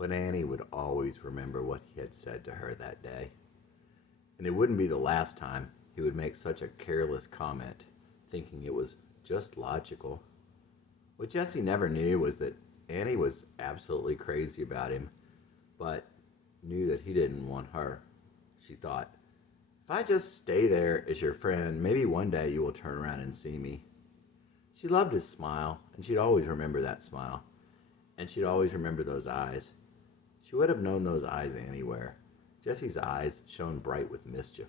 But Annie would always remember what he had said to her that day. And it wouldn't be the last time he would make such a careless comment, thinking it was just logical. What Jessie never knew was that Annie was absolutely crazy about him, but knew that he didn't want her. She thought, if I just stay there as your friend, maybe one day you will turn around and see me. She loved his smile, and she'd always remember that smile, and she'd always remember those eyes. She would have known those eyes anywhere. Jessie's eyes shone bright with mischief.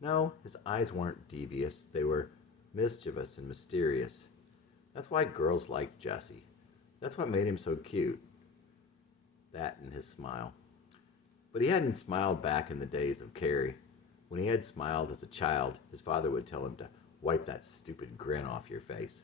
No, his eyes weren't devious. They were mischievous and mysterious. That's why girls liked Jessie. That's what made him so cute. That and his smile. But he hadn't smiled back in the days of Carrie. When he had smiled as a child, his father would tell him to wipe that stupid grin off your face.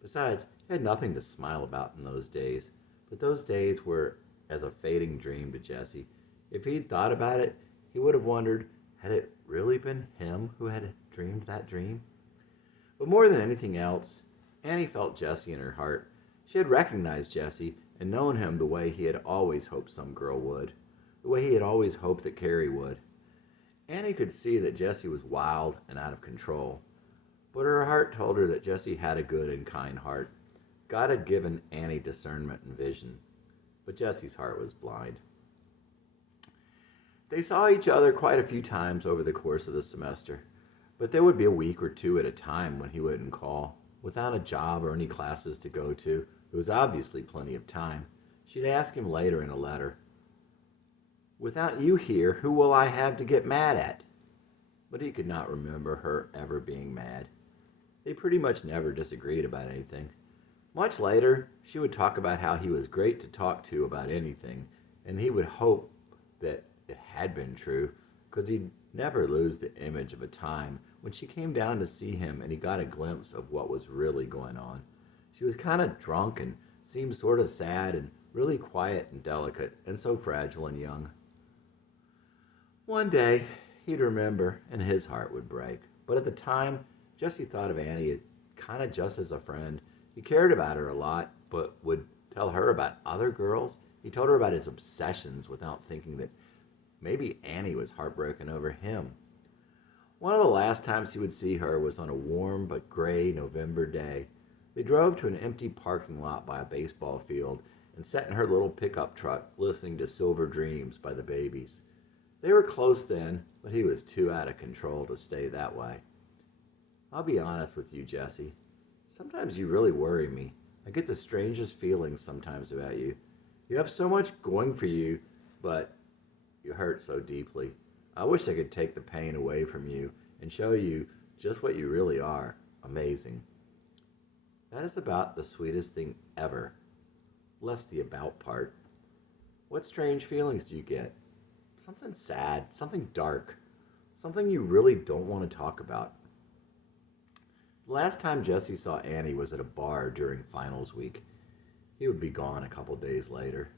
Besides, he had nothing to smile about in those days. But those days were as a fading dream to Jessie. If he'd thought about it, he would have wondered, had it really been him who had dreamed that dream? But more than anything else, Annie felt Jessie in her heart. She had recognized Jessie and known him the way he had always hoped some girl would, the way he had always hoped that Carrie would. Annie could see that Jessie was wild and out of control, but her heart told her that Jessie had a good and kind heart. God had given Annie discernment and vision, but Jessie's heart was blind. They saw each other quite a few times over the course of the semester, but there would be a week or two at a time when he wouldn't call. Without a job or any classes to go to, there was obviously plenty of time. She'd ask him later in a letter, "Without you here, who will I have to get mad at?" But he could not remember her ever being mad. They pretty much never disagreed about anything. Much later, she would talk about how he was great to talk to about anything, and he would hope that it had been true, because he'd never lose the image of a time when she came down to see him and he got a glimpse of what was really going on. She was kind of drunk and seemed sort of sad and really quiet and delicate and so fragile and young. One day, he'd remember and his heart would break. But at the time, Jessie thought of Annie kind of just as a friend. He cared about her a lot, but would tell her about other girls. He told her about his obsessions without thinking that maybe Annie was heartbroken over him. One of the last times he would see her was on a warm but gray November day. They drove to an empty parking lot by a baseball field and sat in her little pickup truck listening to Silver Dreams by the Babies. They were close then, but he was too out of control to stay that way. I'll be honest with you, Jessie. Sometimes you really worry me. I get the strangest feelings sometimes about you. You have so much going for you, but you hurt so deeply. I wish I could take the pain away from you and show you just what you really are. Amazing. That is about the sweetest thing ever. Less the about part. What strange feelings do you get? Something sad, something dark, something you really don't want to talk about. The last time Jessie saw Annie was at a bar during finals week. He would be gone a couple days later.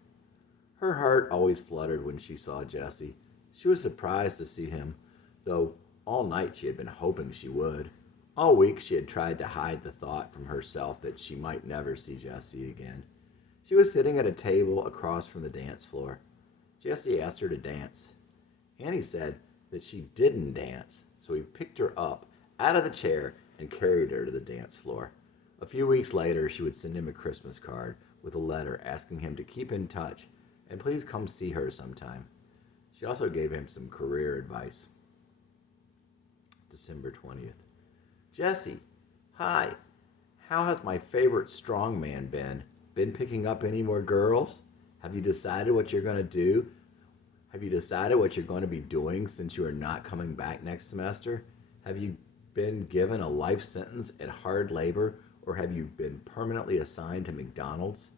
Her heart always fluttered when she saw Jessie. She was surprised to see him, though all night she had been hoping she would. All week she had tried to hide the thought from herself that she might never see Jessie again. She was sitting at a table across from the dance floor. Jessie asked her to dance. Annie said that she didn't dance, so he picked her up out of the chair and carried her to the dance floor. A few weeks later, she would send him a Christmas card with a letter asking him to keep in touch and please come see her sometime. She also gave him some career advice. December 20th. Jessie, hi. How has my favorite strongman been? Been picking up any more girls? Have you decided what you're going to do? Have you decided what you're going to be doing since you are not coming back next semester? Have you been given a life sentence at hard labor, or have you been permanently assigned to McDonald's?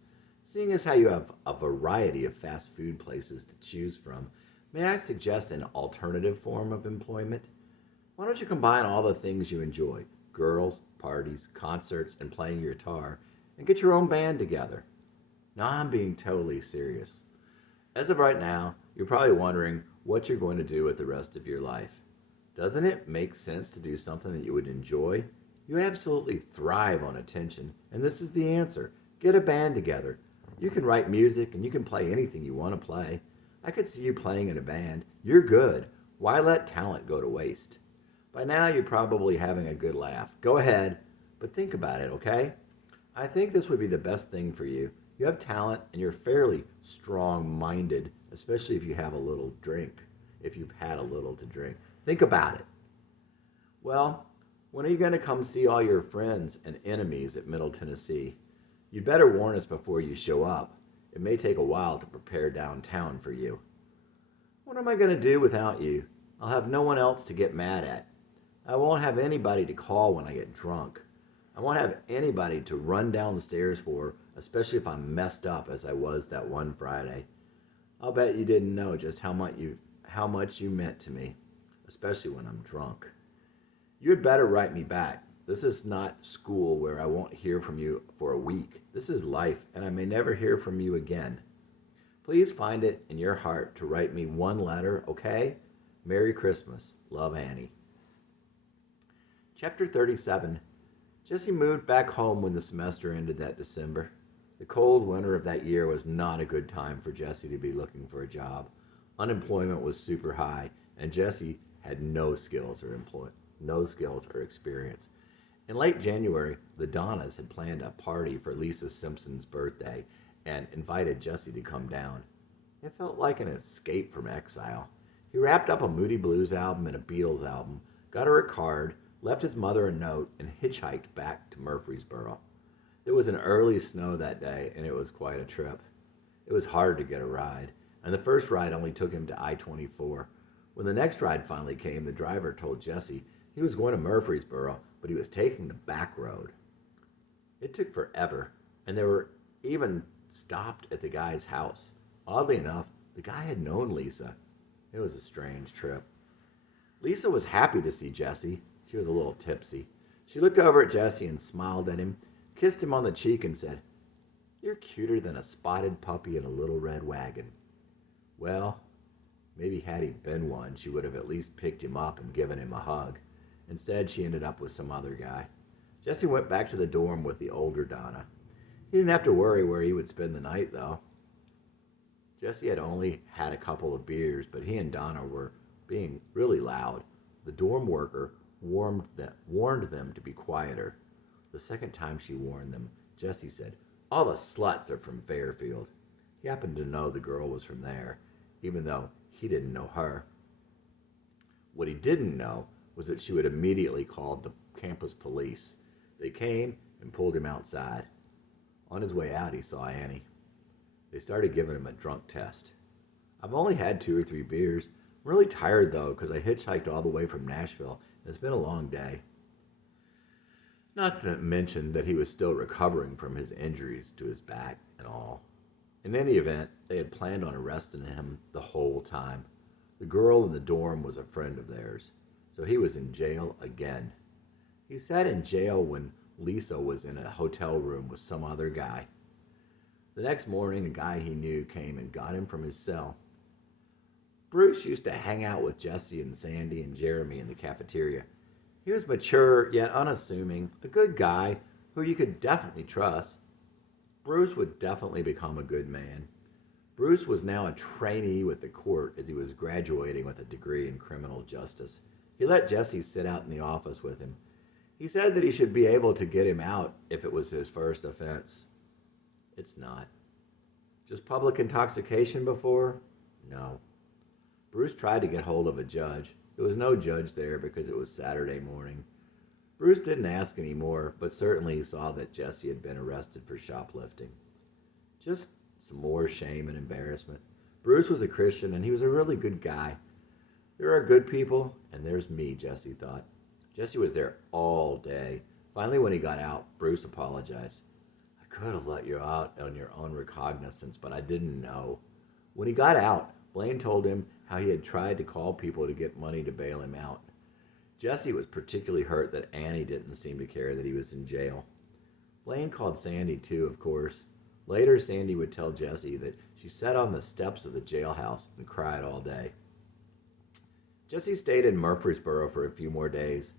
Seeing as how you have a variety of fast food places to choose from, may I suggest an alternative form of employment? Why don't you combine all the things you enjoy, girls, parties, concerts, and playing your guitar, and get your own band together? Now I'm being totally serious. As of right now, you're probably wondering what you're going to do with the rest of your life. Doesn't it make sense to do something that you would enjoy? You absolutely thrive on attention, and this is the answer. Get a band together. You can write music and you can play anything you want to play. I could see you playing in a band. You're good. Why let talent go to waste? By now, you're probably having a good laugh. Go ahead, but think about it, okay? I think this would be the best thing for you. You have talent and you're fairly strong minded, especially if you have a little drink, if you've had a little to drink. Think about it. Well, when are you going to come see all your friends and enemies at Middle Tennessee? You'd better warn us before you show up. It may take a while to prepare downtown for you. What am I going to do without you? I'll have no one else to get mad at. I won't have anybody to call when I get drunk. I won't have anybody to run downstairs for, especially if I'm messed up as I was that one Friday. I'll bet you didn't know just how much you meant to me, especially when I'm drunk. You had better write me back. This is not school where I won't hear from you for a week. This is life, and I may never hear from you again. Please find it in your heart to write me one letter, okay? Merry Christmas. Love, Annie. Chapter 37. Jesse moved back home when the semester ended that December. The cold winter of that year was not a good time for Jesse to be looking for a job. Unemployment was super high, and Jesse had no skills or experience. In late January, the Donnas had planned a party for Lisa Simpson's birthday and invited Jesse to come down. It felt like an escape from exile. He wrapped up a Moody Blues album and a Beatles album, got her a card, left his mother a note, and hitchhiked back to Murfreesboro. There was an early snow that day, and it was quite a trip. It was hard to get a ride, and the first ride only took him to I-24. When the next ride finally came, the driver told Jesse he was going to Murfreesboro, but he was taking the back road. It took forever, and they were even stopped at the guy's house. Oddly enough, the guy had known Lisa. It was a strange trip. Lisa was happy to see Jesse. She was a little tipsy. She looked over at Jesse and smiled at him, kissed him on the cheek, and said, "You're cuter than a spotted puppy in a little red wagon." Well, maybe had he been one, she would have at least picked him up and given him a hug. Instead, she ended up with some other guy. Jesse went back to the dorm with the older Donna. He didn't have to worry where he would spend the night, though. Jesse had only had a couple of beers, but he and Donna were being really loud. The dorm worker warned them to be quieter. The second time she warned them, Jesse said, "All the sluts are from Fairfield." He happened to know the girl was from there, even though he didn't know her. What he didn't know was that she would immediately call the campus police. They came and pulled him outside. On his way out, he saw Annie. They started giving him a drunk test. "I've only had 2 or 3 beers. I'm really tired, though, because I hitchhiked all the way from Nashville, and it's been a long day." Not to mention that he was still recovering from his injuries to his back and all. In any event, they had planned on arresting him the whole time. The girl in the dorm was a friend of theirs, so he was in jail again. He sat in jail when Lisa was in a hotel room with some other guy. The next morning, a guy he knew came and got him from his cell. Bruce used to hang out with Jesse and Sandy and Jeremy in the cafeteria. He was mature yet unassuming, a good guy who you could definitely trust. Bruce would definitely become a good man. Bruce was now a trainee with the court as he was graduating with a degree in criminal justice. He let Jesse sit out in the office with him. He said that he should be able to get him out if it was his first offense. It's not. Just public intoxication before? No. Bruce tried to get hold of a judge. There was no judge there because it was Saturday morning. Bruce didn't ask any more, but certainly he saw that Jesse had been arrested for shoplifting. Just some more shame and embarrassment. Bruce was a Christian, and he was a really good guy. There are good people, and there's me, Jesse thought. Jesse was there all day. Finally, when he got out, Bruce apologized. "I could have let you out on your own recognizance, but I didn't know." When he got out, Blaine told him how he had tried to call people to get money to bail him out. Jesse was particularly hurt that Annie didn't seem to care that he was in jail. Blaine called Sandy too, of course. Later, Sandy would tell Jesse that she sat on the steps of the jailhouse and cried all day. Jesse stayed in Murfreesboro for a few more days.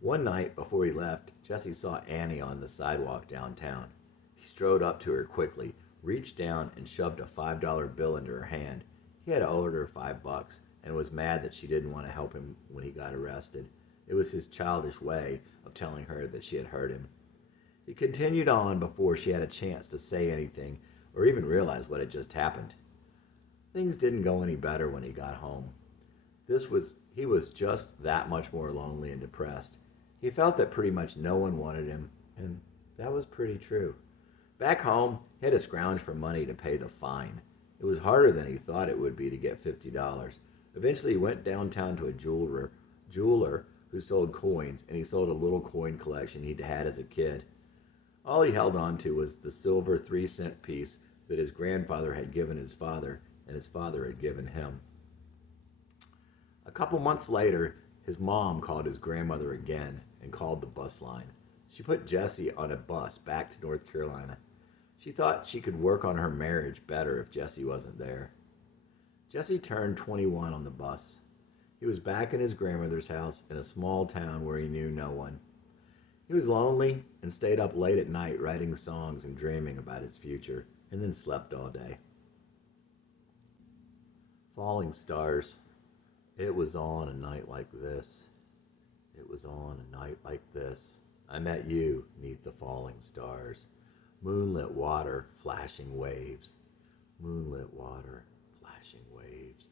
One night before he left, Jesse saw Annie on the sidewalk downtown. He strode up to her quickly, reached down and shoved a $5 bill into her hand. He had owed her $5 and was mad that she didn't want to help him when he got arrested. It was his childish way of telling her that she had hurt him. He continued on before she had a chance to say anything or even realize what had just happened. Things didn't go any better when he got home. He was just that much more lonely and depressed. He felt that pretty much no one wanted him, and that was pretty true. Back home, he had to scrounge for money to pay the fine. It was harder than he thought it would be to get $50. Eventually, he went downtown to a jeweler who sold coins, and he sold a little coin collection he'd had as a kid. All he held on to was the silver 3-cent piece that his grandfather had given his father, and his father had given him. A couple months later, his mom called his grandmother again and called the bus line. She put Jesse on a bus back to North Carolina. She thought she could work on her marriage better if Jesse wasn't there. Jesse turned 21 on the bus. He was back in his grandmother's house in a small town where he knew no one. He was lonely and stayed up late at night writing songs and dreaming about his future, and then slept all day. Falling stars. It was on a night like this. It was on a night like this. I met you 'neath the falling stars. Moonlit water, flashing waves. Moonlit water, flashing waves.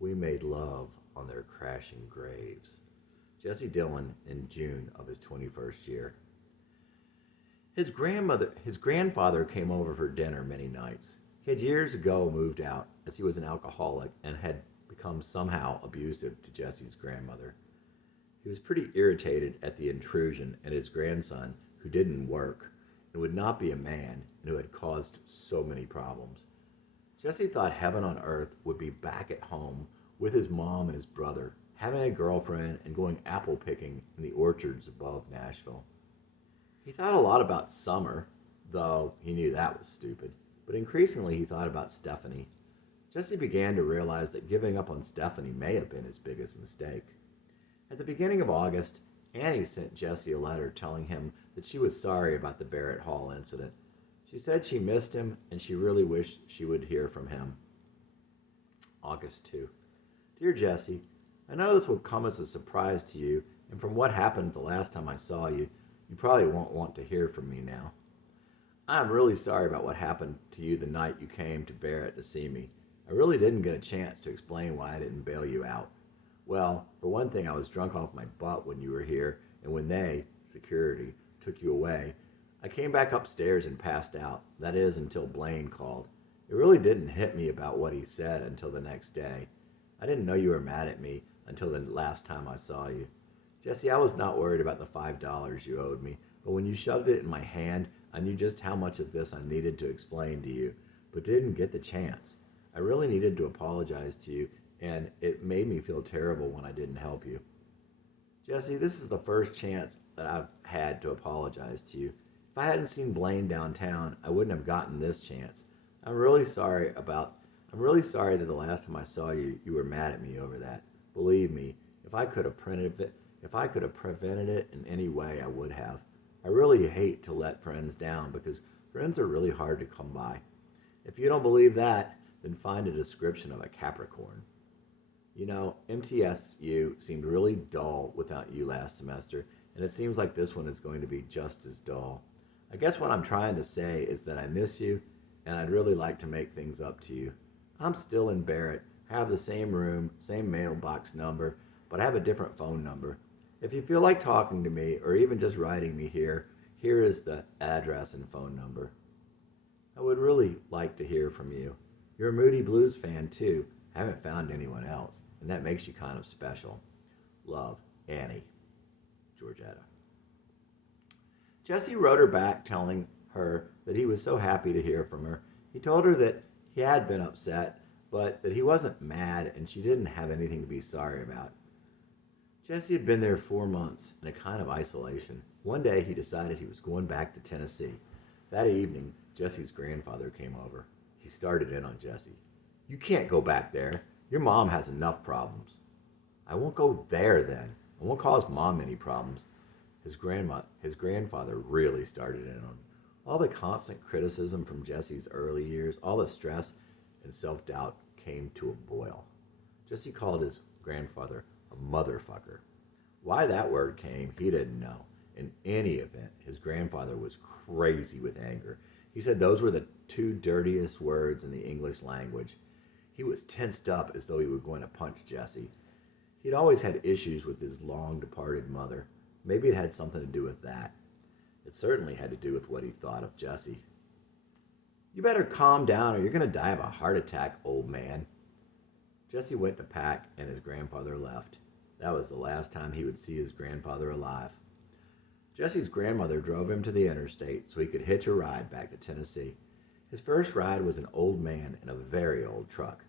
We made love on their crashing graves. Jesse Dillon in June of his 21st year. His grandfather came over for dinner many nights. He had years ago moved out as he was an alcoholic and had become somehow abusive to Jesse's grandmother. He was pretty irritated at the intrusion and his grandson, who didn't work and would not be a man and who had caused so many problems. Jesse thought heaven on earth would be back at home with his mom and his brother, having a girlfriend and going apple picking in the orchards above Nashville. He thought a lot about summer, though he knew that was stupid, but increasingly he thought about Stephanie. Jesse began to realize that giving up on Stephanie may have been his biggest mistake. At the beginning of August, Annie sent Jesse a letter telling him that she was sorry about the Barrett Hall incident. She said she missed him and she really wished she would hear from him. August 2. Dear Jesse, I know this will come as a surprise to you, and from what happened the last time I saw you, you probably won't want to hear from me now. I am really sorry about what happened to you the night you came to Barrett to see me. I really didn't get a chance to explain why I didn't bail you out. Well, for one thing, I was drunk off my butt when you were here, and when they, security, took you away, I came back upstairs and passed out. That is, until Blaine called. It really didn't hit me about what he said until the next day. I didn't know you were mad at me until the last time I saw you. Jesse, I was not worried about the $5 you owed me, but when you shoved it in my hand, I knew just how much of this I needed to explain to you, but didn't get the chance. I really needed to apologize to you, and it made me feel terrible when I didn't help you. Jesse, this is the first chance that I've had to apologize to you. If I hadn't seen Blaine downtown, I wouldn't have gotten this chance. I'm really sorry that the last time I saw you, you were mad at me over that. Believe me, if I could have prevented it in any way, I would have. I really hate to let friends down because friends are really hard to come by. If you don't believe that, then find a description of a Capricorn. You know, MTSU seemed really dull without you last semester, and it seems like this one is going to be just as dull. I guess what I'm trying to say is that I miss you, and I'd really like to make things up to you. I'm still in Barrett, have the same room, same mailbox number, but I have a different phone number. If you feel like talking to me, or even just writing me here is the address and phone number. I would really like to hear from you. You're a Moody Blues fan too. I haven't found anyone else, and that makes you kind of special. Love, Annie. Georgetta. Jesse wrote her back telling her that he was so happy to hear from her. He told her that he had been upset, but that he wasn't mad and she didn't have anything to be sorry about. Jesse had been there 4 months in a kind of isolation. One day he decided he was going back to Tennessee. That evening, Jesse's grandfather came over. He started in on Jesse. You can't go back there. Your mom has enough problems. I won't go there then. I won't cause mom any problems. His grandfather really started in on him. All the constant criticism from Jesse's early years, all the stress and self doubt came to a boil. Jesse called his grandfather a motherfucker. Why that word came, he didn't know. In any event, his grandfather was crazy with anger. He said those were the two dirtiest words in the English language. He was tensed up as though he were going to punch Jesse. He'd always had issues with his long departed mother. Maybe it had something to do with that. It certainly had to do with what he thought of Jesse. You better calm down or you're going to die of a heart attack, old man. Jesse went to pack and his grandfather left. That was the last time he would see his grandfather alive. Jesse's grandmother drove him to the interstate so he could hitch a ride back to Tennessee. His first ride was an old man in a very old truck,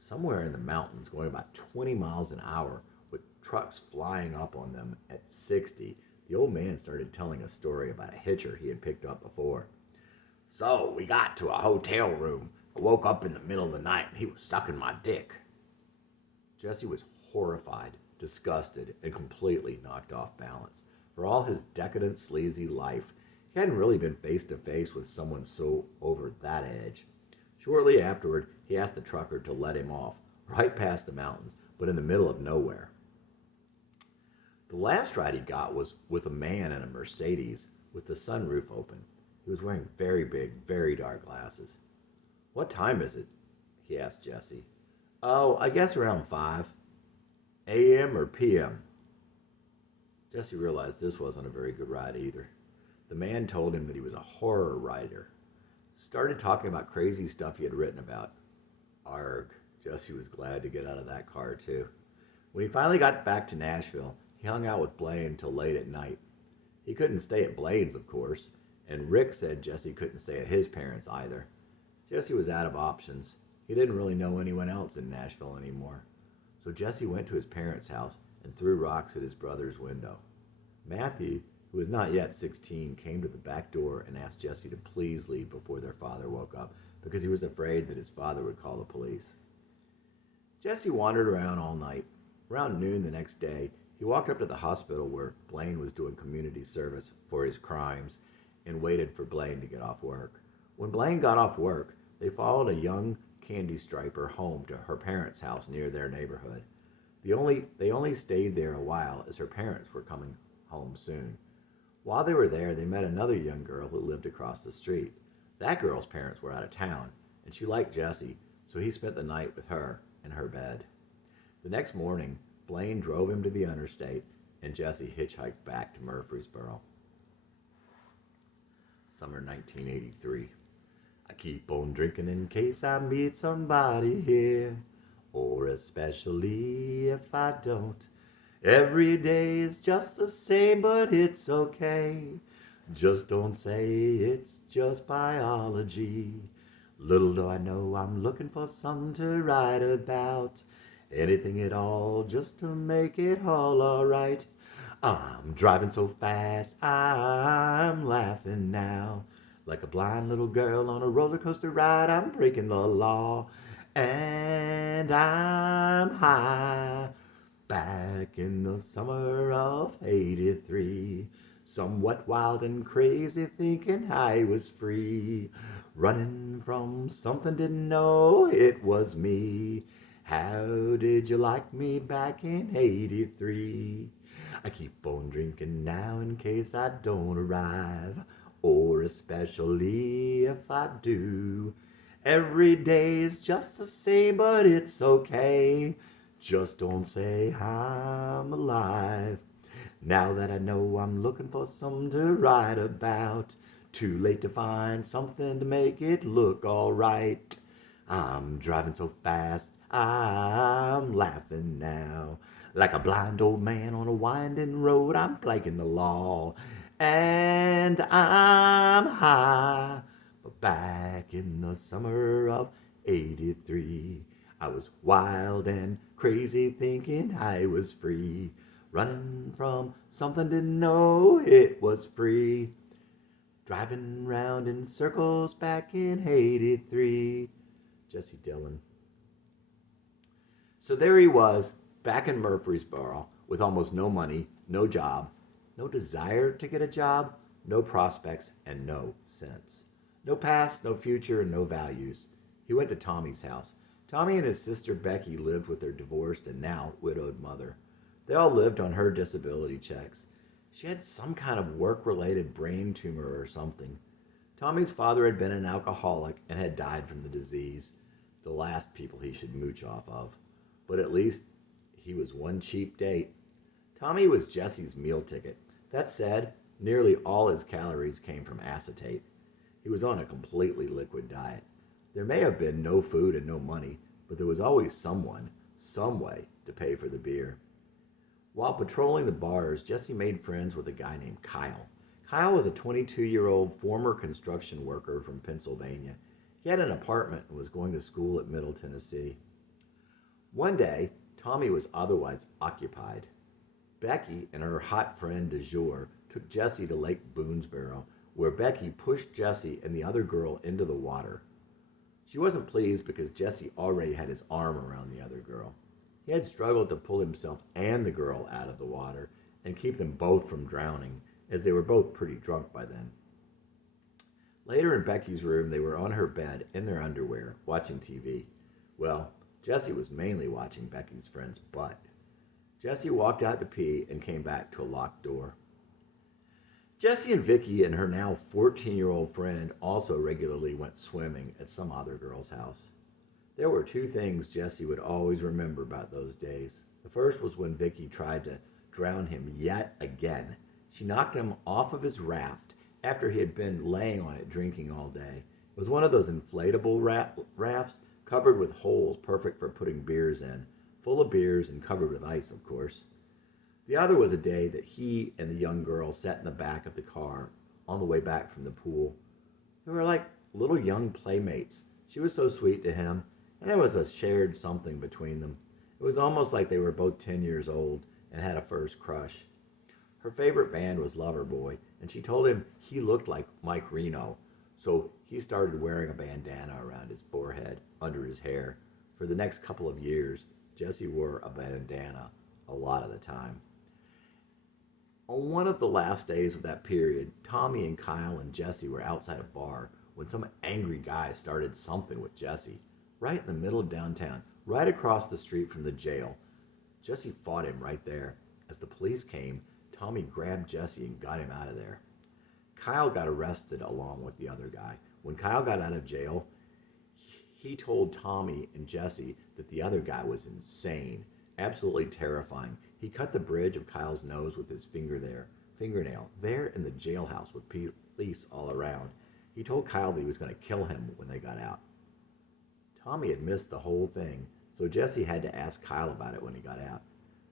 somewhere in the mountains going about 20 miles an hour with trucks flying up on them at 60. The old man started telling a story about a hitcher he had picked up before. So we got to a hotel room. I woke up in the middle of the night and he was sucking my dick. Jesse was horrified, disgusted, and completely knocked off balance. For all his decadent, sleazy life, he hadn't really been face to face with someone so over that edge. Shortly afterward, he asked the trucker to let him off, right past the mountains, but in the middle of nowhere. The last ride he got was with a man in a Mercedes with the sunroof open. He was wearing very big, very dark glasses. What time is it? He asked Jesse. Oh, I guess around 5. A.M. or P.M.? Jesse realized this wasn't a very good ride either. The man told him that he was a horror writer. Started talking about crazy stuff he had written about. Arg, Jesse was glad to get out of that car too. When he finally got back to Nashville, he hung out with Blaine till late at night. He couldn't stay at Blaine's, of course, and Rick said Jesse couldn't stay at his parents' either. Jesse was out of options. He didn't really know anyone else in Nashville anymore. So Jesse went to his parents' house and threw rocks at his brother's window. Matthew, who was not yet 16, came to the back door and asked Jesse to please leave before their father woke up because he was afraid that his father would call the police. Jesse wandered around all night. Around noon the next day, he walked up to the hospital where Blaine was doing community service for his crimes and waited for Blaine to get off work. When Blaine got off work, they followed a young candy striper home to her parents' house near their neighborhood. They only stayed there a while as her parents were coming home soon. While they were there, they met another young girl who lived across the street. That girl's parents were out of town, and she liked Jesse, so he spent the night with her in her bed. The next morning, Blaine drove him to the interstate, and Jesse hitchhiked back to Murfreesboro. Summer 1983. I keep on drinking in case I meet somebody here, or especially if I don't. Every day is just the same, but it's okay. Just don't say it's just biology. Little do I know I'm looking for something to write about. Anything at all just to make it all alright. I'm driving so fast, I'm laughing now. Like a blind little girl on a roller coaster ride, I'm breaking the law. And I'm high. Back in the summer of '83. Somewhat wild and crazy, thinking I was free. Running from something, didn't know it was me. How did you like me back in '83? I keep on drinking now in case I don't arrive, or especially if I do. Every day is just the same, but it's okay. Just don't say I'm alive. Now that I know I'm looking for something to write about, too late to find something to make it look alright. I'm driving so fast, I'm laughing now. Like a blind old man on a winding road, I'm breaking the law. And I'm high. But back in the summer of '83, I was wild and crazy, thinking I was free. Running from something, didn't know it was free. Driving round in circles back in '83. Jesse Dillon. So there he was, back in Murfreesboro, with almost no money, no job, no desire to get a job, no prospects, and no sense. No past, no future, and no values. He went to Tommy's house. Tommy and his sister Becky lived with their divorced and now widowed mother. They all lived on her disability checks. She had some kind of work related brain tumor or something. Tommy's father had been an alcoholic and had died from the disease, the last people he should mooch off of. But at least he was one cheap date. Tommy was Jesse's meal ticket. That said, nearly all his calories came from acetate. He was on a completely liquid diet. There may have been no food and no money, but there was always someone, some way, to pay for the beer. While patrolling the bars, Jesse made friends with a guy named Kyle. Kyle was a 22-year-old former construction worker from Pennsylvania. He had an apartment and was going to school at Middle Tennessee. One day, Tommy was otherwise occupied. Becky and her hot friend de jour took Jesse to Lake Boonesboro, where Becky pushed Jesse and the other girl into the water. She wasn't pleased because Jesse already had his arm around the other girl. He had struggled to pull himself and the girl out of the water and keep them both from drowning, as they were both pretty drunk by then. Later in Becky's room, they were on her bed in their underwear, watching TV. Well, Jesse was mainly watching Becky's friend's butt. Jesse walked out to pee and came back to a locked door. Jesse and Vicky and her now 14-year-old friend also regularly went swimming at some other girl's house. There were two things Jesse would always remember about those days. The first was when Vicky tried to drown him yet again. She knocked him off of his raft after he had been laying on it drinking all day. It was one of those inflatable rafts covered with holes perfect for putting beers in, full of beers and covered with ice, of course. The other was a day that he and the young girl sat in the back of the car on the way back from the pool. They were like little young playmates. She was so sweet to him, and there was a shared something between them. It was almost like they were both 10 years old and had a first crush. Her favorite band was Loverboy, and she told him he looked like Mike Reno, so he started wearing a bandana around his forehead, under his hair. For the next couple of years, Jesse wore a bandana a lot of the time. On one of the last days of that period, Tommy and Kyle and Jesse were outside a bar when some angry guy started something with Jesse, right in the middle of downtown, right across the street from the jail. Jesse fought him right there. As the police came, Tommy grabbed Jesse and got him out of there. Kyle got arrested along with the other guy. When Kyle got out of jail, he told Tommy and Jesse that the other guy was insane, absolutely terrifying. He cut the bridge of Kyle's nose with his fingernail, there in the jailhouse with police all around. He told Kyle that he was going to kill him when they got out. Tommy had missed the whole thing, so Jesse had to ask Kyle about it when he got out.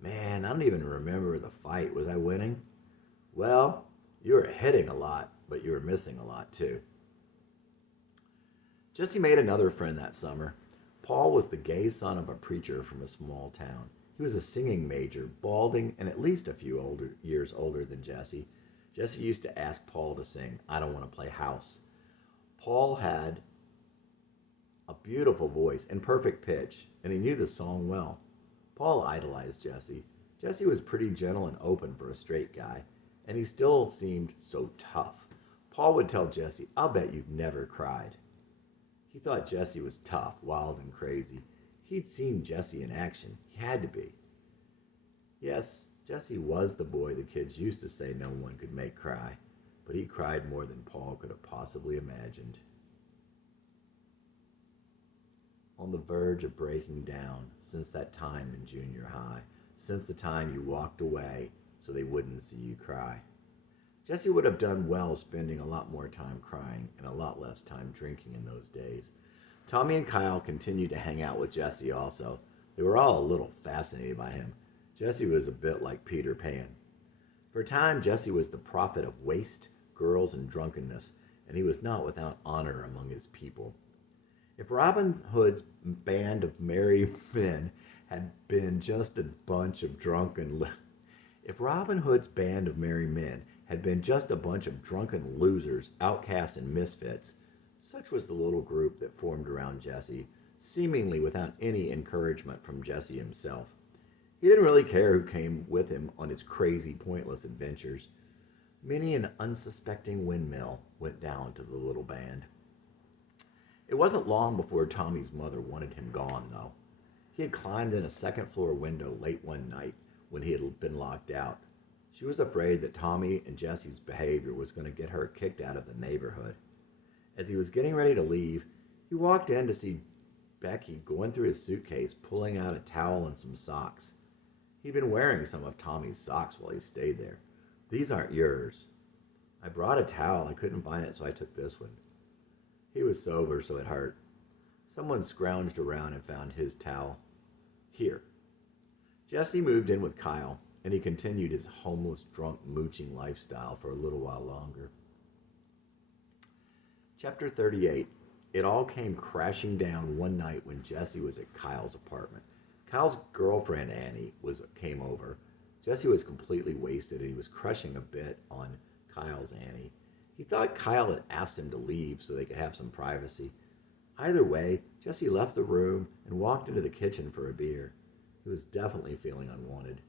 Man, I don't even remember the fight. Was I winning? Well, you were hitting a lot, but you were missing a lot too. Jesse made another friend that summer. Paul was the gay son of a preacher from a small town. He was a singing major, balding, and at least a few years older than Jesse. Jesse used to ask Paul to sing, "I Don't Want to Play House." Paul had a beautiful voice and perfect pitch, and he knew the song well. Paul idolized Jesse. Jesse was pretty gentle and open for a straight guy, and he still seemed so tough. Paul would tell Jesse, "I'll bet you've never cried." He thought Jesse was tough, wild, and crazy. He'd seen Jesse in action. He had to be. Yes, Jesse was the boy the kids used to say no one could make cry, but he cried more than Paul could have possibly imagined. On the verge of breaking down since that time in junior high, since the time you walked away so they wouldn't see you cry. Jesse would have done well spending a lot more time crying and a lot less time drinking in those days. Tommy and Kyle continued to hang out with Jesse also. They were all a little fascinated by him. Jesse was a bit like Peter Pan. For a time, Jesse was the prophet of waste, girls, and drunkenness, and he was not without honor among his people. If Robin Hood's band of merry men had been just a bunch of drunken losers, outcasts, and misfits, such was the little group that formed around Jesse, seemingly without any encouragement from Jesse himself. He didn't really care who came with him on his crazy, pointless adventures. Many an unsuspecting windmill went down to the little band. It wasn't long before Tommy's mother wanted him gone, though. He had climbed in a second floor window late one night when he had been locked out. She was afraid that Tommy and Jesse's behavior was going to get her kicked out of the neighborhood. As he was getting ready to leave, he walked in to see Becky going through his suitcase, pulling out a towel and some socks. He'd been wearing some of Tommy's socks while he stayed there. These aren't yours. I brought a towel. I couldn't find it, so I took this one. He was sober, so it hurt. Someone scrounged around and found his towel. Here. Jesse moved in with Kyle, and he continued his homeless, drunk, mooching lifestyle for a little while longer. Chapter 38. It all came crashing down one night when Jesse was at Kyle's apartment. Kyle's girlfriend, Annie, came over. Jesse was completely wasted, and he was crushing a bit on Kyle's Annie. He thought Kyle had asked him to leave so they could have some privacy. Either way, Jesse left the room and walked into the kitchen for a beer. He was definitely feeling unwanted.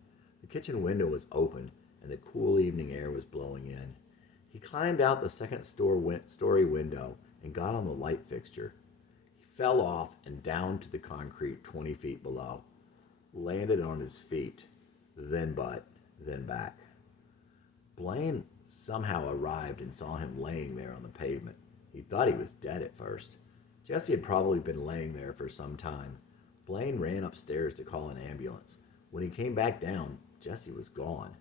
The kitchen window was open, and the cool evening air was blowing in. He climbed out the second story window and got on the light fixture. He fell off and down to the concrete 20 feet below, landed on his feet, then butt, then back. Blaine somehow arrived and saw him laying there on the pavement. He thought he was dead at first. Jesse had probably been laying there for some time. Blaine ran upstairs to call an ambulance. When he came back down, Jesse was gone.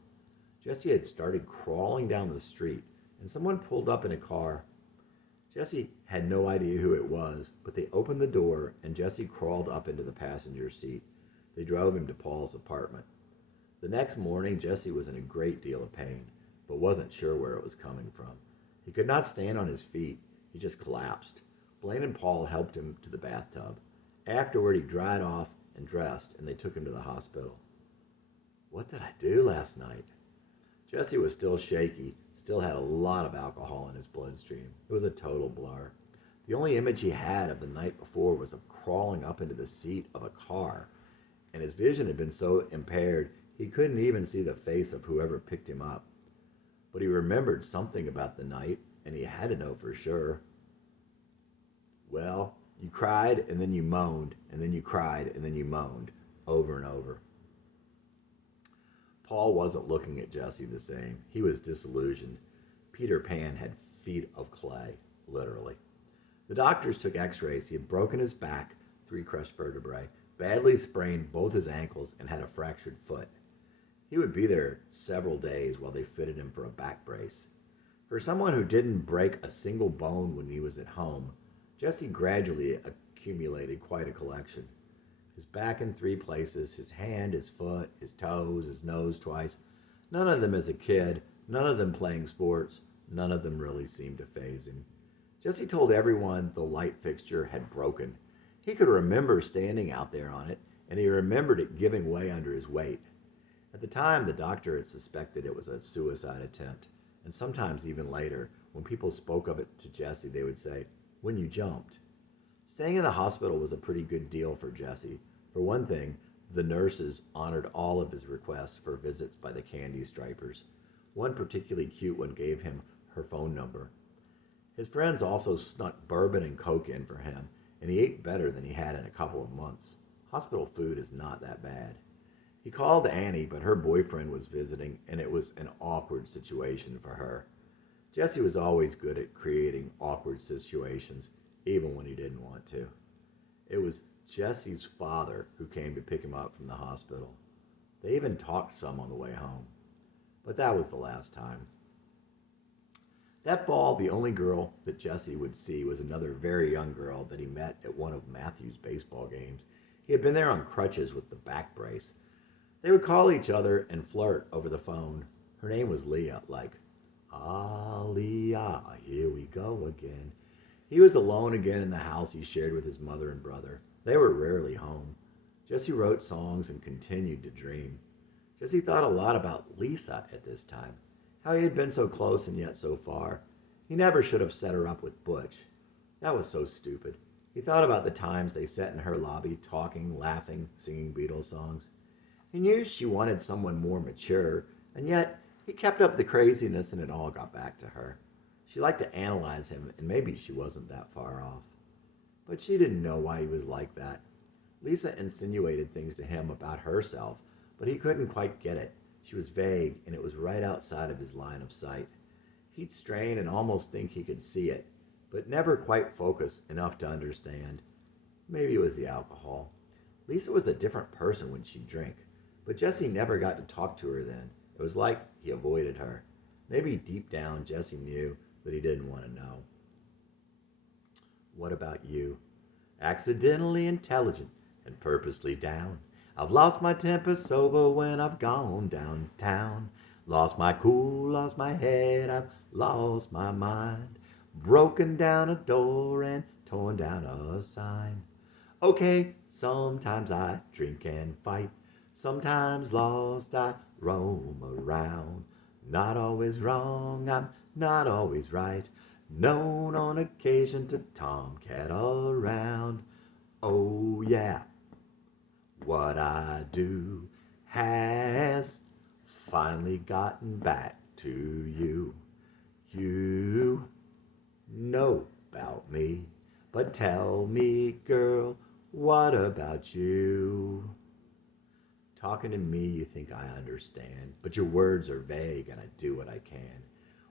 Jesse had started crawling down the street, and someone pulled up in a car. Jesse had no idea who it was, but they opened the door, and Jesse crawled up into the passenger seat. They drove him to Paul's apartment. The next morning, Jesse was in a great deal of pain, but wasn't sure where it was coming from. He could not stand on his feet. He just collapsed. Blaine and Paul helped him to the bathtub. Afterward, he dried off and dressed, and they took him to the hospital. What did I do last night? Jesse was still shaky, still had a lot of alcohol in his bloodstream. It was a total blur. The only image he had of the night before was of crawling up into the seat of a car, and his vision had been so impaired he couldn't even see the face of whoever picked him up. But he remembered something about the night, and he had to know for sure. Well, you cried, and then you moaned, and then you cried, and then you moaned, over and over. Paul wasn't looking at Jesse the same. He was disillusioned. Peter Pan had feet of clay, literally. The doctors took x-rays. He had broken his back, 3 crushed vertebrae, badly sprained both his ankles, and had a fractured foot. He would be there several days while they fitted him for a back brace. For someone who didn't break a single bone when he was at home, Jesse gradually accumulated quite a collection. His back in 3 places, his hand, his foot, his toes, his nose twice. None of them as a kid, none of them playing sports, none of them really seemed to faze him. Jesse told everyone the light fixture had broken. He could remember standing out there on it, and he remembered it giving way under his weight. At the time, the doctor had suspected it was a suicide attempt, and sometimes even later, when people spoke of it to Jesse, they would say, "When you jumped." Staying in the hospital was a pretty good deal for Jesse. For one thing, the nurses honored all of his requests for visits by the candy stripers. One particularly cute one gave him her phone number. His friends also snuck bourbon and Coke in for him, and he ate better than he had in a couple of months. Hospital food is not that bad. He called Annie, but her boyfriend was visiting, and it was an awkward situation for her. Jesse was always good at creating awkward situations, even when he didn't want to. It was Jesse's father who came to pick him up from the hospital. They even talked some on the way home. But that was the last time. That fall, the only girl that Jesse would see was another very young girl that he met at one of Matthew's baseball games. He had been there on crutches with the back brace. They would call each other and flirt over the phone. Her name was Leah, like, "Ah, Leah, here we go again." He was alone again in the house he shared with his mother and brother. They were rarely home. Jesse wrote songs and continued to dream. Jesse thought a lot about Lisa at this time, how he had been so close and yet so far. He never should have set her up with Butch. That was so stupid. He thought about the times they sat in her lobby, talking, laughing, singing Beatles songs. He knew she wanted someone more mature, and yet He kept up the craziness and it all got back to her. She liked to analyze him, and maybe she wasn't that far off. But she didn't know why he was like that. Lisa insinuated things to him about herself, but he couldn't quite get it. She was vague, and it was right outside of his line of sight. He'd strain and almost think he could see it, but never quite focus enough to understand. Maybe it was the alcohol. Lisa was a different person when she'd drink, but Jesse never got to talk to her then. It was like he avoided her. Maybe deep down Jesse knew, but he didn't want to know. What about you? Accidentally intelligent and purposely down. I've lost my temper sober when I've gone downtown. Lost my cool, lost my head, I've lost my mind. Broken down a door and torn down a sign. Okay, sometimes I drink and fight. Sometimes lost I roam around. Not always wrong, I'm not always right. Known on occasion to tomcat around. Oh yeah, what I do has finally gotten back to you. You know about me, but tell me, girl, what about you? Talking to me, you think I understand, but your words are vague and I do what I can.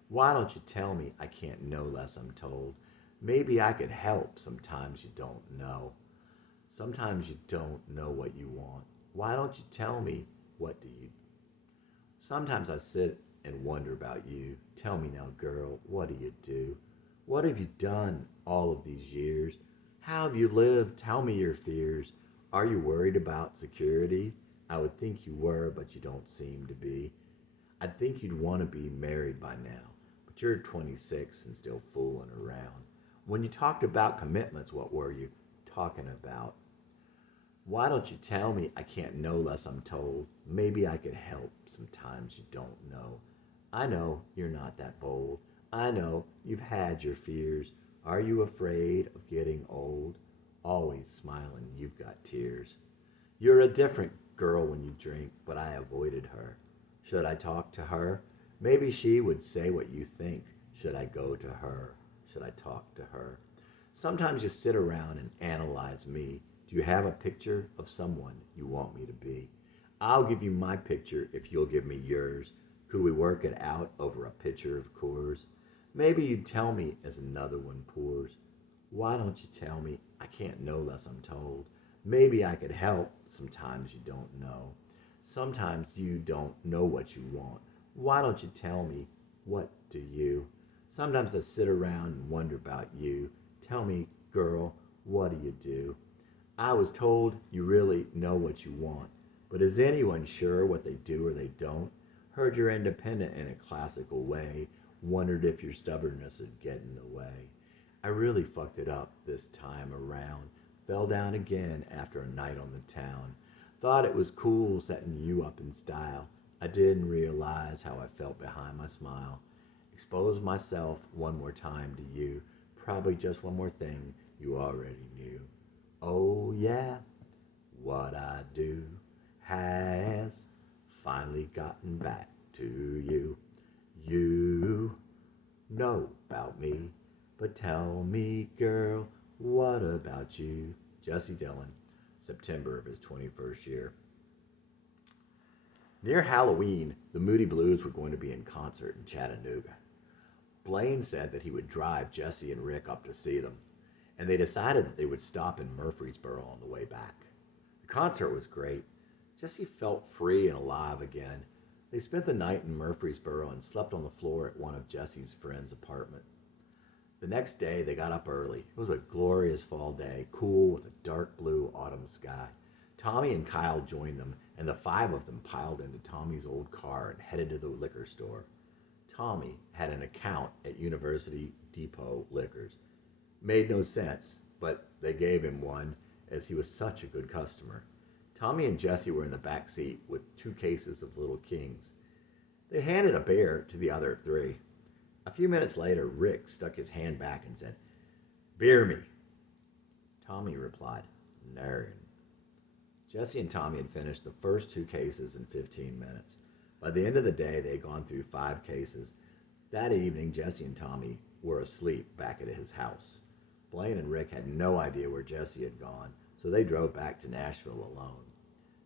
Why don't you tell me I can't know less I'm told? Maybe I could help. Sometimes you don't know. Sometimes you don't know what you want. Why don't you tell me what do you? Sometimes I sit and wonder about you. Tell me now, girl, what do you do? What have you done all of these years? How have you lived? Tell me your fears. Are you worried about security? I would think you were, but you don't seem to be. I'd think you'd want to be married by now, but you're 26 and still fooling around. When you talked about commitments, what were you talking about? Why don't you tell me I can't know less I'm told? Maybe I could help. Sometimes you don't know. I know you're not that bold. I know you've had your fears. Are you afraid of getting old? Always smiling, you've got tears. You're a different girl when you drink, but I avoided her. Should I talk to her? Maybe she would say what you think. Should I go to her? Should I talk to her? Sometimes you sit around and analyze me. Do you have a picture of someone you want me to be? I'll give you my picture if you'll give me yours. Could we work it out over a pitcher of Coors? Maybe you'd tell me as another one pours. Why don't you tell me I can't know less I'm told? Maybe I could help. Sometimes you don't know. Sometimes you don't know what you want. Why don't you tell me what do you? Sometimes I sit around and wonder about you. Tell me, girl, what do you do? I was told you really know what you want, but is anyone sure what they do or they don't? Heard you're independent in a classical way. Wondered if your stubbornness would get in the way. I really fucked it up this time around. Fell down again after a night on the town. Thought it was cool setting you up in style. I didn't realize how I felt behind my smile. Exposed myself one more time to you. Probably just one more thing you already knew. Oh yeah, what I do has finally gotten back to you. You know about me, but tell me, girl, what about you? Jesse Dillon, September of his 21st year. Near Halloween, the Moody Blues were going to be in concert in Chattanooga. Blaine said that he would drive Jesse and Rick up to see them, and they decided that they would stop in Murfreesboro on the way back. The concert was great. Jesse felt free and alive again. They spent the night in Murfreesboro and slept on the floor at one of Jesse's friends' apartment. The next day, they got up early. It was a glorious fall day, cool with a dark blue autumn sky. Tommy and Kyle joined them, and the five of them piled into Tommy's old car and headed to the liquor store. Tommy had an account at University Depot Liquors. Made no sense, but they gave him one as he was such a good customer. Tommy and Jesse were in the back seat with 2 cases of Little Kings. They handed a beer to the other 3. A few minutes later, Rick stuck his hand back and said, "Beer me." Tommy replied, "Nerd." Jesse and Tommy had finished the first 2 cases in 15 minutes. By the end of the day, they had gone through 5 cases. That evening, Jesse and Tommy were asleep back at his house. Blaine and Rick had no idea where Jesse had gone, so they drove back to Nashville alone.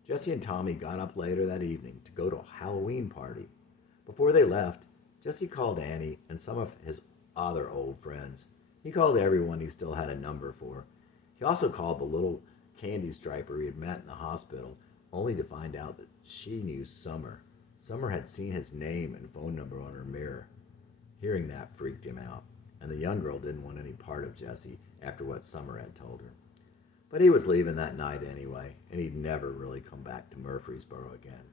Jesse and Tommy got up later that evening to go to a Halloween party. Before they left, Jesse called Annie and some of his other old friends. He called everyone he still had a number for. He also called the little candy striper he had met in the hospital, only to find out that she knew Summer. Summer had seen his name and phone number on her mirror. Hearing that freaked him out, and the young girl didn't want any part of Jesse after what Summer had told her. But he was leaving that night anyway, and he'd never really come back to Murfreesboro again.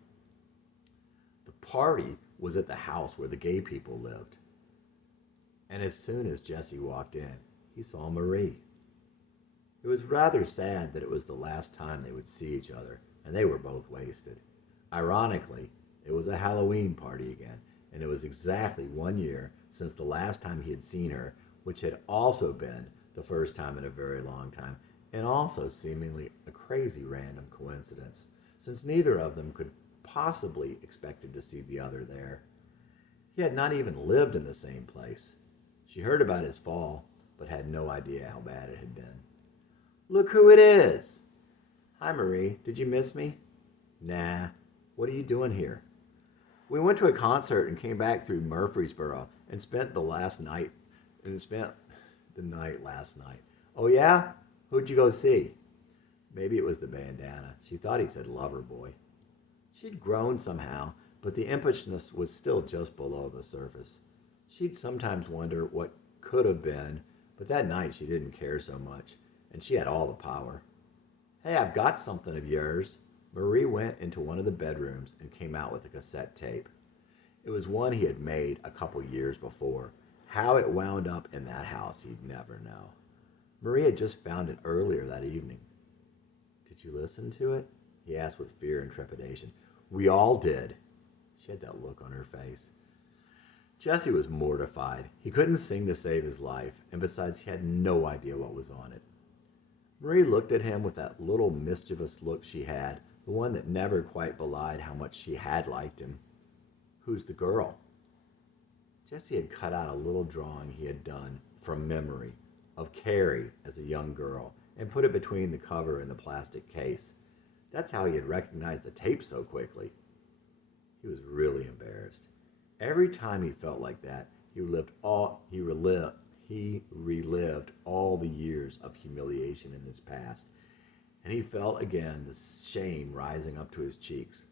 The party was at the house where the gay people lived. And as soon as Jesse walked in, he saw Marie. It was rather sad that it was the last time they would see each other, and they were both wasted. Ironically, it was a Halloween party again, and it was exactly 1 year since the last time he had seen her, which had also been the first time in a very long time, and also seemingly a crazy random coincidence, since neither of them could possibly expected to see the other there. He had not even lived in the same place. She heard about his fall, but had no idea how bad it had been. "Look who it is!" "Hi, Marie. Did you miss me?" "Nah. What are you doing here?" "We went to a concert and came back through Murfreesboro and spent the night last night." "Oh, yeah? Who'd you go see?" Maybe it was the bandana. She thought he said lover boy. She'd grown somehow, but the impishness was still just below the surface. She'd sometimes wonder what could have been, but that night she didn't care so much, and she had all the power. "Hey, I've got something of yours." Marie went into one of the bedrooms and came out with a cassette tape. It was one he had made a couple years before. How it wound up in that house, he'd never know. Marie had just found it earlier that evening. "Did you listen to it?" he asked with fear and trepidation. "We all did." She had that look on her face. Jesse was mortified. He couldn't sing to save his life, and besides, he had no idea what was on it. Marie looked at him with that little mischievous look she had, the one that never quite belied how much she had liked him. "Who's the girl?" Jesse had cut out a little drawing he had done from memory of Carrie as a young girl and put it between the cover and the plastic case. That's how he had recognized the tape so quickly. He was really embarrassed. Every time he felt like that, he relived all the years of humiliation in his past, and he felt again the shame rising up to his cheeks.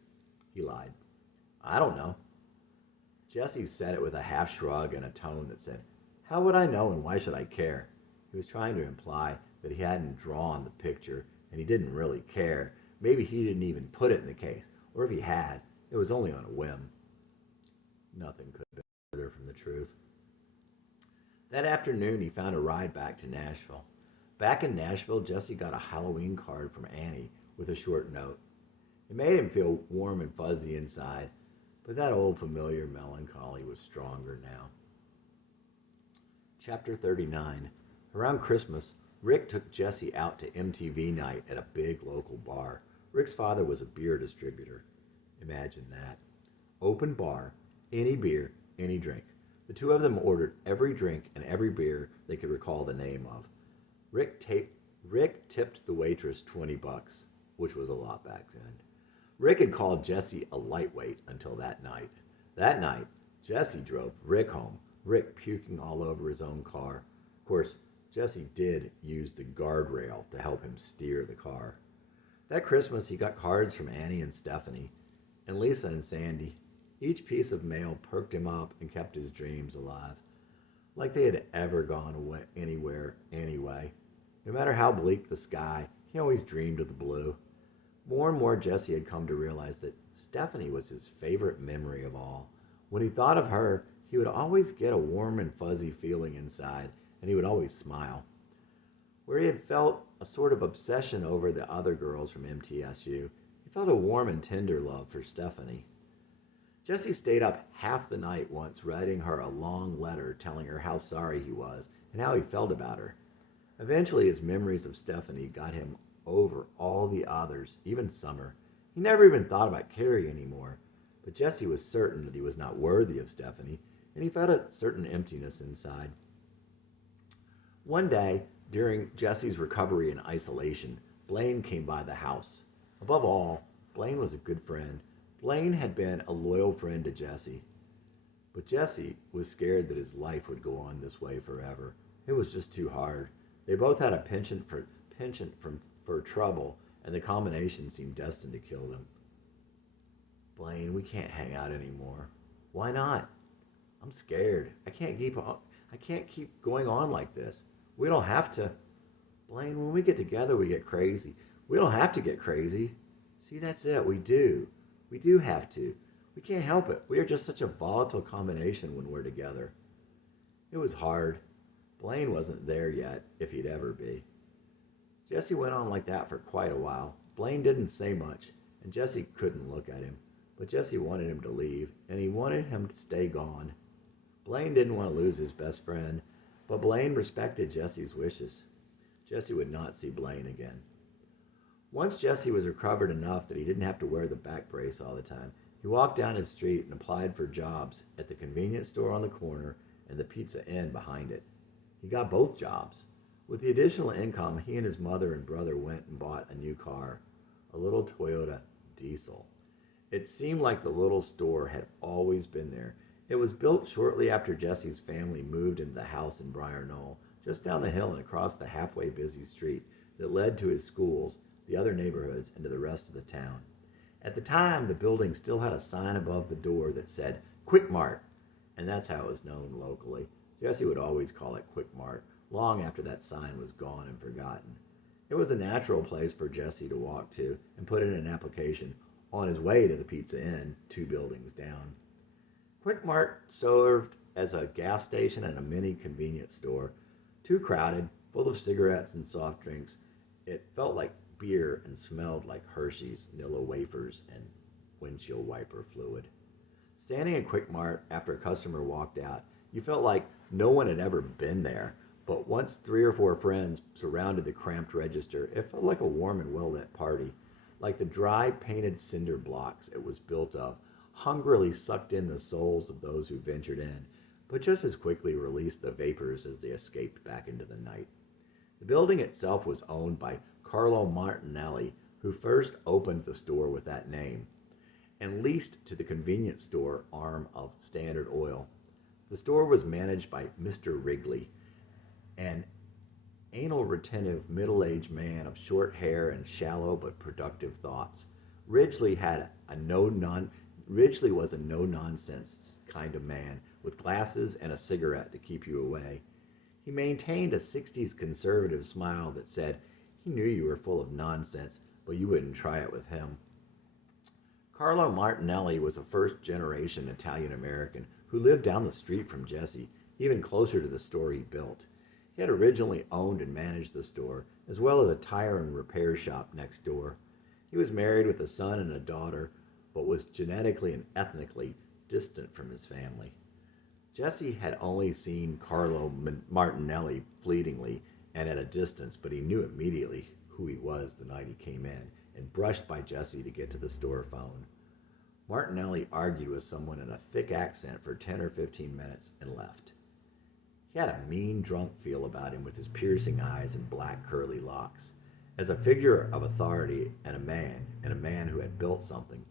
He lied. "I don't know." Jesse said it with a half shrug and a tone that said, "How would I know, and why should I care?" He was trying to imply that he hadn't drawn the picture and he didn't really care. Maybe he didn't even put it in the case, or if he had, it was only on a whim. Nothing could have been further from the truth. That afternoon, he found a ride back to Nashville. Back in Nashville, Jesse got a Halloween card from Annie with a short note. It made him feel warm and fuzzy inside, but that old familiar melancholy was stronger now. Chapter 39. Around Christmas, Rick took Jesse out to MTV night at a big local bar. Rick's father was a beer distributor. Imagine that. Open bar, any beer, any drink. The two of them ordered every drink and every beer they could recall the name of. Rick tipped the waitress $20, which was a lot back then. Rick had called Jesse a lightweight until that night. That night, Jesse drove Rick home, Rick puking all over his own car. Of course, Jesse did use the guardrail to help him steer the car. That Christmas, he got cards from Annie and Stephanie, and Lisa and Sandy. Each piece of mail perked him up and kept his dreams alive, like they had ever gone away anywhere anyway. No matter how bleak the sky, he always dreamed of the blue. More and more, Jesse had come to realize that Stephanie was his favorite memory of all. When he thought of her, he would always get a warm and fuzzy feeling inside, and he would always smile. Where he had felt a sort of obsession over the other girls from MTSU, he felt a warm and tender love for Stephanie. Jesse stayed up half the night once, writing her a long letter telling her how sorry he was and how he felt about her. Eventually, his memories of Stephanie got him over all the others, even Summer. He never even thought about Carrie anymore, But Jesse was certain that he was not worthy of Stephanie, and he felt a certain emptiness inside. One day, during Jesse's recovery in isolation, Blaine came by the house. Above all, Blaine was a good friend. Blaine had been a loyal friend to Jesse. But Jesse was scared that his life would go on this way forever. It was just too hard. They both had a penchant for trouble, and the combination seemed destined to kill them. Blaine, we can't hang out anymore. Why not? I'm scared. I can't keep going on like this. We don't have to. Blaine, when we get together, we get crazy. We don't have to get crazy. See, that's it. We do. We do have to. We can't help it. We are just such a volatile combination when we're together. It was hard. Blaine wasn't there yet, if he'd ever be. Jesse went on like that for quite a while. Blaine didn't say much, and Jesse couldn't look at him. But Jesse wanted him to leave, and he wanted him to stay gone. Blaine didn't want to lose his best friend, but Blaine respected Jesse's wishes. Jesse would not see Blaine again. Once Jesse was recovered enough that he didn't have to wear the back brace all the time, he walked down his street and applied for jobs at the convenience store on the corner and the Pizza Inn behind it. He got both jobs. With the additional income, he and his mother and brother went and bought a new car, a little Toyota diesel. It seemed like the little store had always been there. It was built shortly after Jesse's family moved into the house in Briar Knoll, just down the hill and across the halfway busy street that led to his schools, the other neighborhoods, and to the rest of the town. At the time, the building still had a sign above the door that said, Quick Mart, and that's how it was known locally. Jesse would always call it Quick Mart, long after that sign was gone and forgotten. It was a natural place for Jesse to walk to and put in an application on his way to the Pizza Inn, 2 buildings down. Quick Mart served as a gas station and a mini convenience store. Too crowded, full of cigarettes and soft drinks. It felt like beer and smelled like Hershey's, Nilla wafers, and windshield wiper fluid. Standing in Quick Mart after a customer walked out, you felt like no one had ever been there. But once 3 or 4 friends surrounded the cramped register, it felt like a warm and well-lit party. Like the dry, painted cinder blocks it was built of, hungrily sucked in the souls of those who ventured in, but just as quickly released the vapors as they escaped back into the night. The building itself was owned by Carlo Martinelli, who first opened the store with that name, and leased to the convenience store arm of Standard Oil. The store was managed by Mr. Wrigley, an anal retentive middle-aged man of short hair and shallow but productive thoughts. Ridgely was a no-nonsense kind of man, with glasses and a cigarette to keep you away. He maintained a 60s conservative smile that said he knew you were full of nonsense, but you wouldn't try it with him. Carlo Martinelli was a first-generation Italian-American who lived down the street from Jesse, even closer to the store he built. He had originally owned and managed the store, as well as a tire and repair shop next door. He was married with a son and a daughter, but was genetically and ethnically distant from his family. Jesse had only seen Carlo Martinelli fleetingly and at a distance, but he knew immediately who he was the night he came in and brushed by Jesse to get to the store phone. Martinelli argued with someone in a thick accent for 10 or 15 minutes and left. He had a mean, drunk feel about him with his piercing eyes and black curly locks. As a figure of authority and a man who had built something,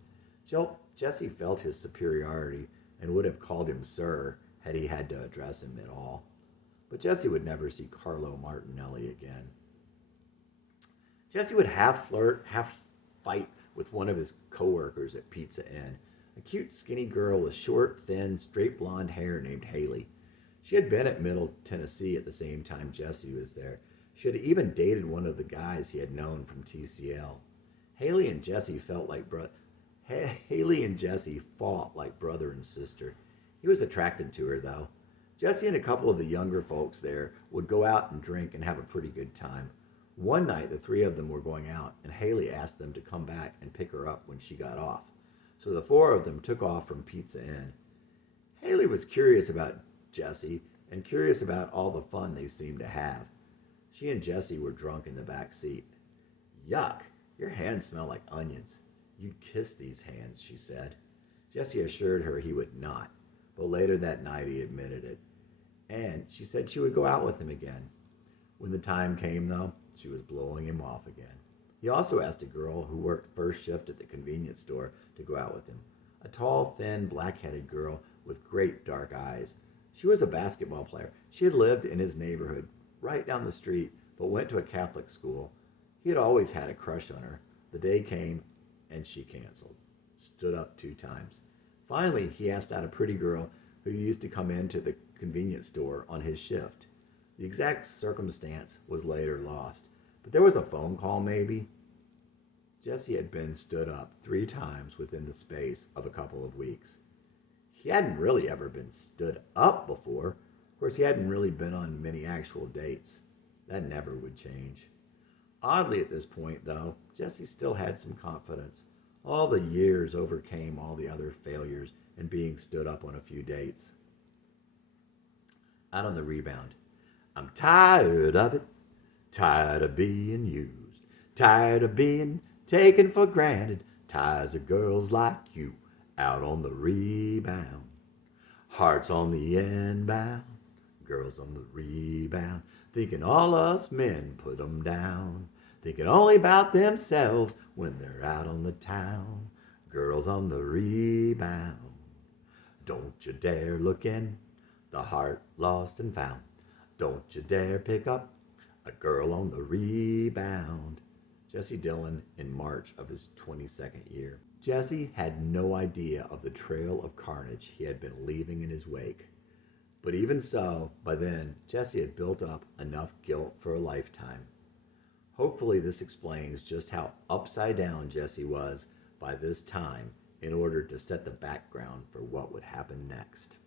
Jesse felt his superiority and would have called him sir had he had to address him at all. But Jesse would never see Carlo Martinelli again. Jesse would half flirt, half fight with one of his co-workers at Pizza Inn, a cute, skinny girl with short, thin, straight blonde hair named Haley. She had been at Middle Tennessee at the same time Jesse was there. She had even dated one of the guys he had known from TCL. Haley and Jesse fought like brother and sister. He was attracted to her, though. Jesse and a couple of the younger folks there would go out and drink and have a pretty good time. One night, the 3 of them were going out, and Haley asked them to come back and pick her up when she got off. So the 4 of them took off from Pizza Inn. Haley was curious about Jesse and curious about all the fun they seemed to have. She and Jesse were drunk in the back seat. "Yuck, your hands smell like onions. You'd kiss these hands," she said. Jesse assured her he would not, but later that night he admitted it, and she said she would go out with him again. When the time came, though, she was blowing him off again. He also asked a girl who worked first shift at the convenience store to go out with him. A tall, thin, black-headed girl with great dark eyes. She was a basketball player. She had lived in his neighborhood, right down the street, but went to a Catholic school. He had always had a crush on her. The day came, and she canceled. Stood up 2 times. Finally, he asked out a pretty girl who used to come into the convenience store on his shift. The exact circumstance was later lost, but there was a phone call maybe. Jesse had been stood up 3 times within the space of a couple of weeks. He hadn't really ever been stood up before. Of course, he hadn't really been on many actual dates. That never would change. Oddly at this point, though, Jesse still had some confidence. All the years overcame all the other failures and being stood up on a few dates. Out on the rebound. I'm tired of it, tired of being used, tired of being taken for granted, tired of girls like you out on the rebound. Hearts on the inbound, girls on the rebound, thinking all us men put 'em down, thinking only about themselves when they're out on the town. Girls on the rebound. Don't you dare look in, the heart lost and found. Don't you dare pick up a girl on the rebound. Jesse Dillon in March of his 22nd year. Jesse had no idea of the trail of carnage he had been leaving in his wake. But even so, by then, Jesse had built up enough guilt for a lifetime. Hopefully this explains just how upside down Jesse was by this time in order to set the background for what would happen next.